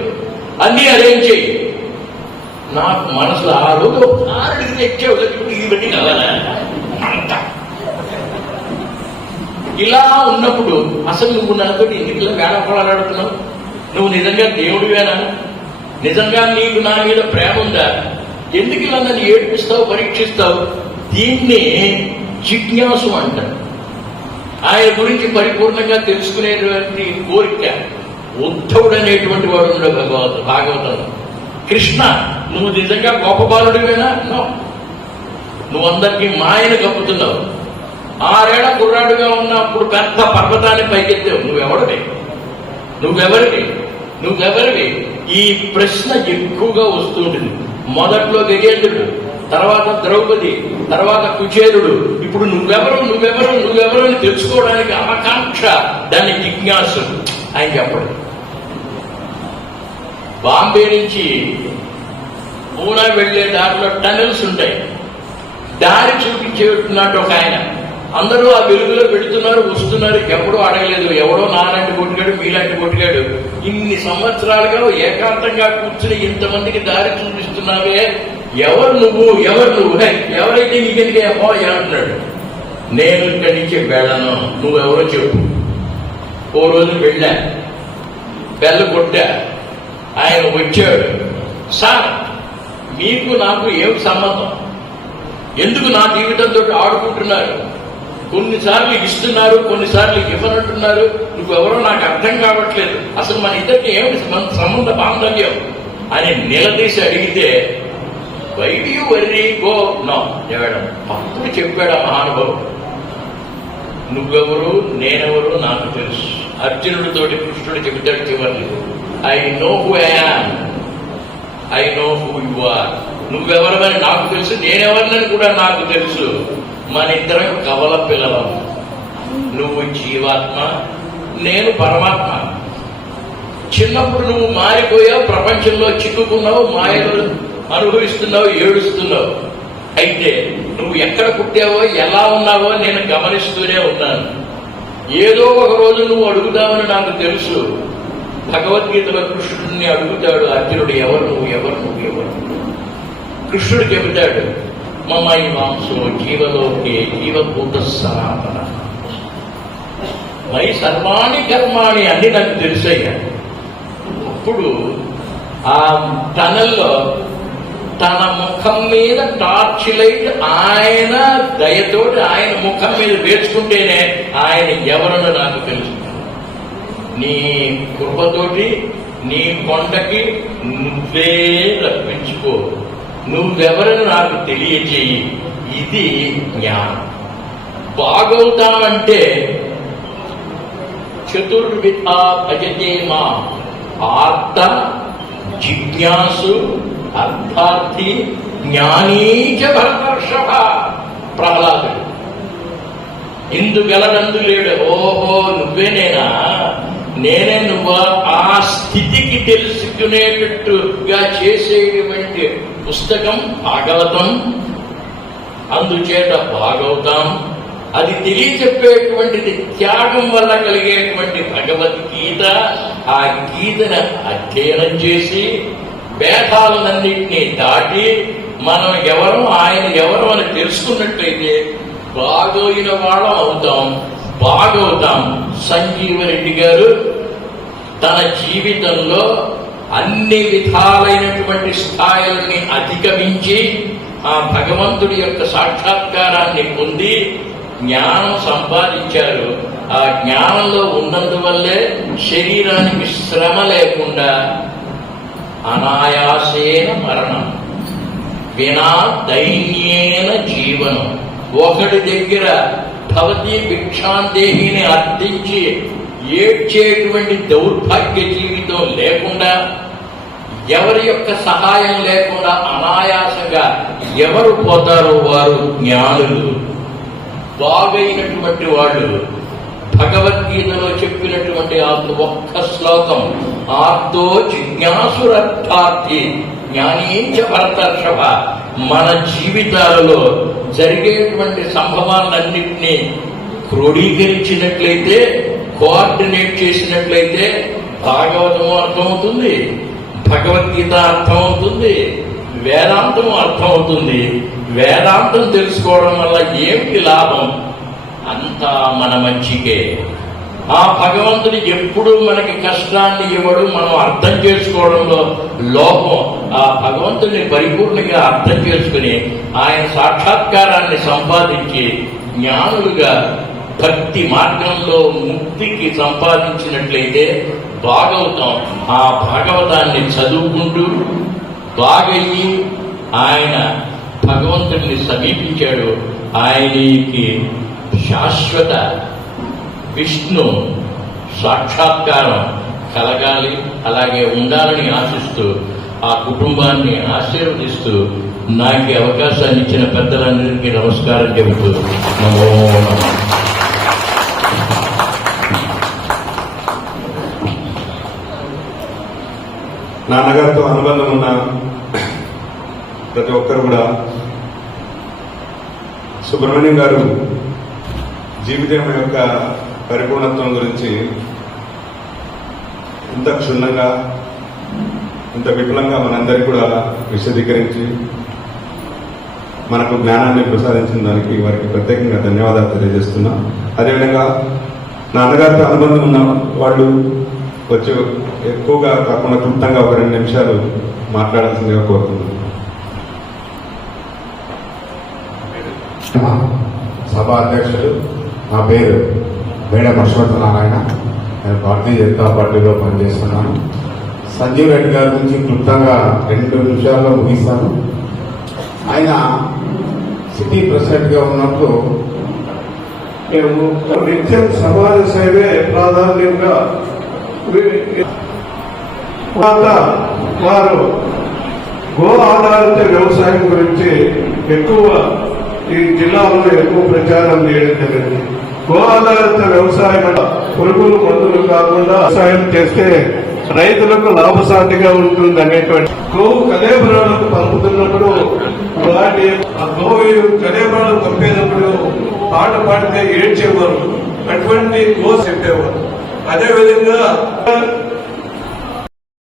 అన్నీ అరేంజ్ చేయి. నాకు మనసులో ఆ రోజు ఆరుడికి తెచ్చావు, ఇవన్నీ కావాలా? ఇలా ఉన్నప్పుడు అసలు నువ్వు నాతో ఎందుకు వేళపడాడుతున్నావు? నువ్వు నిజంగా దేవుడివేనా? నిజంగా నీకు నా మీద ప్రేమ ఉందా? ఎందుకు ఇలా నన్ను ఏడిపిస్తావు, పరీక్షిస్తావు? దీన్ని జిజ్ఞాసు అంటారు. ఆయన గురించి పరిపూర్ణంగా తెలుసుకునేటువంటి కోరిక ఉద్ధవుడు అనేటువంటి వాడు ఉన్నాడు భాగవతంలో. కృష్ణ, నువ్వు నిజంగా గొప్ప బాలుడివేనా? నువ్వు అందరికీ మాయను కప్పుతున్నావు. 6 ఏళ్ల కుర్రాడుగా ఉన్నప్పుడు పెద్ద పర్వతాన్ని పైకెత్తావు. నువ్వెవరివి? నువ్వెవరివి? ఈ ప్రశ్న ఎక్కువగా వస్తుంటుంది. మొదట్లో గజేంద్రుడు, తర్వాత ద్రౌపది, తర్వాత కుచేలుడు. ఇప్పుడు నువ్వెవరు అని తెలుసుకోవడానికి ఆకాంక్ష, దాన్ని జిజ్ఞాస. ఆయన చెప్పడు. బాంబే నుంచి పూనా వెళ్లే దారిలో టనెల్స్ ఉంటాయి. దారి చూపించేట్టున్నట్టు ఒక ఆయన. అందరూ ఆ వెలుగులో పెడుతున్నారు, వస్తున్నారు. ఎప్పుడూ అడగలేదు. ఎవడో నాలాంటి కొట్టుగాడు, మీలాంటి కొట్టుగాడు. ఇన్ని సంవత్సరాలుగా ఏకాంతంగా కూర్చుని ఇంతమందికి దారి చూపిస్తున్నావే, ఎవరు నువ్వు? ఎవరైతే నీకెందుకే అంటున్నాడు. నేను ఇక్కడి నుంచి వెళ్ళను, నువ్వెవరో చెప్పు. ఓ రోజు వెళ్ళా, బెల్ల కొట్టా. ఆయన వచ్చాడు. సార్, మీకు నాకు ఏం సంబంధం? ఎందుకు నా జీవితంతో ఆడుకుంటున్నారు? కొన్నిసార్లు ఇస్తున్నారు, కొన్నిసార్లు ఇవ్వనంటున్నారు. నువ్వెవరో నాకు అర్థం కావట్లేదు. అసలు మన ఇద్దరికి ఏమిటి సంబంధ బాంధవ్యం అని నిలదీసి అడిగితే, why do you worry, go no ఎవడం. అప్పుడు చెప్పాడు ఆ మహానుభావుడు, నువ్వెవరు, నేనెవరు నాకు తెలుసు. అర్జునుడితోటి కృష్ణుడు చెబుతాడు చివరి, I know who I am, I know who you are. నువ్వెవరమని నాకు తెలుసు, నేనెవరినని కూడా నాకు తెలుసు. మన ఇద్దరం కవల పిల్లలం. నువ్వు జీవాత్మ, నేను పరమాత్మ. చిన్నప్పుడు నువ్వు మారిపోయావు, ప్రపంచంలో చిక్కుకున్నావు, మాయలు అనుభవిస్తున్నావు, ఏడుస్తున్నావు. అయితే నువ్వు ఎక్కడ పుట్టావో, ఎలా ఉన్నావో నేను గమనిస్తూనే ఉన్నాను. ఏదో ఒక రోజు నువ్వు అడుగుతావని నాకు తెలుసు. భగవద్గీతలో కృష్ణుడిని అడుగుతాడు అర్జునుడు, ఎవరు? కృష్ణుడు చెబుతాడు, మమై మాంసో జీవలోకే జీవభూత సనాతన, మై సర్వాణి కర్మాణి అన్ని నాకు తెలుసయ్యా. అప్పుడు ఆ టనల్లో తన ముఖం మీద టార్చ్ లైట్ ఆయన దయతోటి ఆయన ముఖం మీద వేసుకుంటేనే ఆయన ఎవరని నాకు తెలుసు. నీ కృపతోటి నీ కొండకి నువ్వే రప్పించుకో, నువ్వెవరని నాకు తెలియచేయి. ఇది జ్ఞానం. బాగవుతామంటే చతుర్విధ భజతే మా, ఆర్త, జిజ్ఞాసు, అర్థార్థి, జ్ఞానీచ భరతర్షభ. ప్రహ్లాదుడు ఇందుగలనందు లేడు. ఓహో, నువ్వేనేనా, నేనే నువ్వా? ఆ స్థితికి తెలుసుకునేటట్టుగా చేసేటువంటి పుస్తకం భాగవతం. అందుచేత భాగవతం అది తెలియచెప్పేటువంటిది త్యాగం వల్ల కలిగేటువంటి భగవద్గీత. ఆ గీతను అధ్యయనం చేసి భేదాలన్నింటినీ దాటి మనం ఎవరు, ఆయన ఎవరు అని తెలుసుకున్నట్లయితే బాగోయిన వాళ్ళం అవుతాం, బాగవుతాం. సంజీవరెడ్డి గారు తన జీవితంలో అన్ని విధాలైనటువంటి స్థాయిల్ని అధిగమించి ఆ భగవంతుడి యొక్క సాక్షాత్కారాన్ని పొంది జ్ఞానం సంపాదించారు. ఆ జ్ఞానంలో ఉన్నందువల్లే శరీరానికి శ్రమ లేకుండా అనాయాసేన మరణం, వినా దైన్యేన జీవనం. ఒకటి దగ్గర భవతి భిక్షాందేహిని అర్థించి ఏడ్చేటువంటి దౌర్భాగ్య జీవితం లేకుండా, ఎవరి యొక్క సహాయం లేకుండా అనాయాసంగా ఎవరు పోతారో వారు జ్ఞానులు. బాగైనటువంటి వాళ్ళు భగవద్గీతలో చెప్పినటువంటి ఆ ఒక్క శ్లోకం, ఆర్తో జిజ్ఞాసురర్థార్థి జ్ఞానీంచ భరతర్షభ, మన జీవితాలలో జరిగేటువంటి సంభవాలన్నింటినీ క్రోడీకరించినట్లయితే, కోఆర్డినేట్ చేసినట్లయితే భాగవతము అర్థమవుతుంది, భగవద్గీత అర్థమవుతుంది, వేదాంతం అర్థమవుతుంది. వేదాంతం తెలుసుకోవడం వల్ల ఏమిటి లాభం? అంతా మన మంచికే. ఆ భగవంతుడు ఎప్పుడు మనకి కష్టాన్ని ఇవ్వడు. మనం అర్థం చేసుకోవడంలో లోపం. ఆ భగవంతుడిని పరిపూర్ణంగా అర్థం చేసుకుని ఆయన సాక్షాత్కారాన్ని సంపాదించి జ్ఞానులుగా భక్తి మార్గంలో ముక్తికి సంపాదించినట్లయితే బాగవుతాం. ఆ భాగవతాన్ని చదువుకుంటూ బాగయ్యి ఆయన భగవంతుడిని సమీపించాడు. ఆయనకి శాశ్వత విష్ణు సాక్షాత్కారం కలగాలి, అలాగే ఉండాలని ఆశిస్తూ ఆ కుటుంబాన్ని ఆశీర్వదిస్తూ నాకు ఈ అవకాశాన్ని ఇచ్చిన పెద్దలందరికీ నమస్కారం చెబుతూ నమో నమః. నాన్నగారితో అనుబంధం ఉన్న ప్రతి ఒక్కరు కూడా సుబ్రహ్మణ్యం గారు జీవితం యొక్క పరిపూర్ణత్వం గురించి ఇంత క్షుణ్ణంగా ఇంత విపులంగా మనందరికీ కూడా విశదీకరించి మనకు జ్ఞానాన్ని ప్రసాదించిన దానికి వారికి ప్రత్యేకంగా ధన్యవాదాలు తెలియజేస్తున్నా. అదేవిధంగా నాన్నగారితో అనుబంధం ఉన్న వాళ్ళు వచ్చి ఎక్కువగా కాకుండా క్లుప్తంగా ఒక 2 నిమిషాలు మాట్లాడాల్సిందిగా కోరుతున్నాను. సభా అధ్యక్షుడు, నా పేరు మేడం అశ్వత్థనారాయణ. నేను భారతీయ జనతా పార్టీలో పనిచేస్తున్నాను. సంజీవ్ రెడ్డి గారి గురించి క్లుప్తంగా 2 నిమిషాల్లో ముగిస్తాను. ఆయన సిటీ ప్రెసిడెంట్ గా ఉన్నప్పుడు మేము నిత్యం సమాజ సేవే ప్రాధాన్యంగా వారు గో ఆధారిత వ్యవసాయం గురించి ఎక్కువ ఈ జిల్లాలో ఎక్కువ ప్రచారం చేయడం జరిగింది. గో ఆధారిత వ్యవసాయం పురుగులు మందులు కాకుండా వ్యవసాయం చేస్తే రైతులకు లాభసాటిగా ఉంటుంది అనేటువంటి గోవు కలేబరాలకు పంపుతున్నప్పుడు వాటి గోవు కలేబరాలు పంపేటప్పుడు పాట పాడితే ఏడ్చేవారు, అటువంటి గో చెప్పేవారు. అదేవిధంగా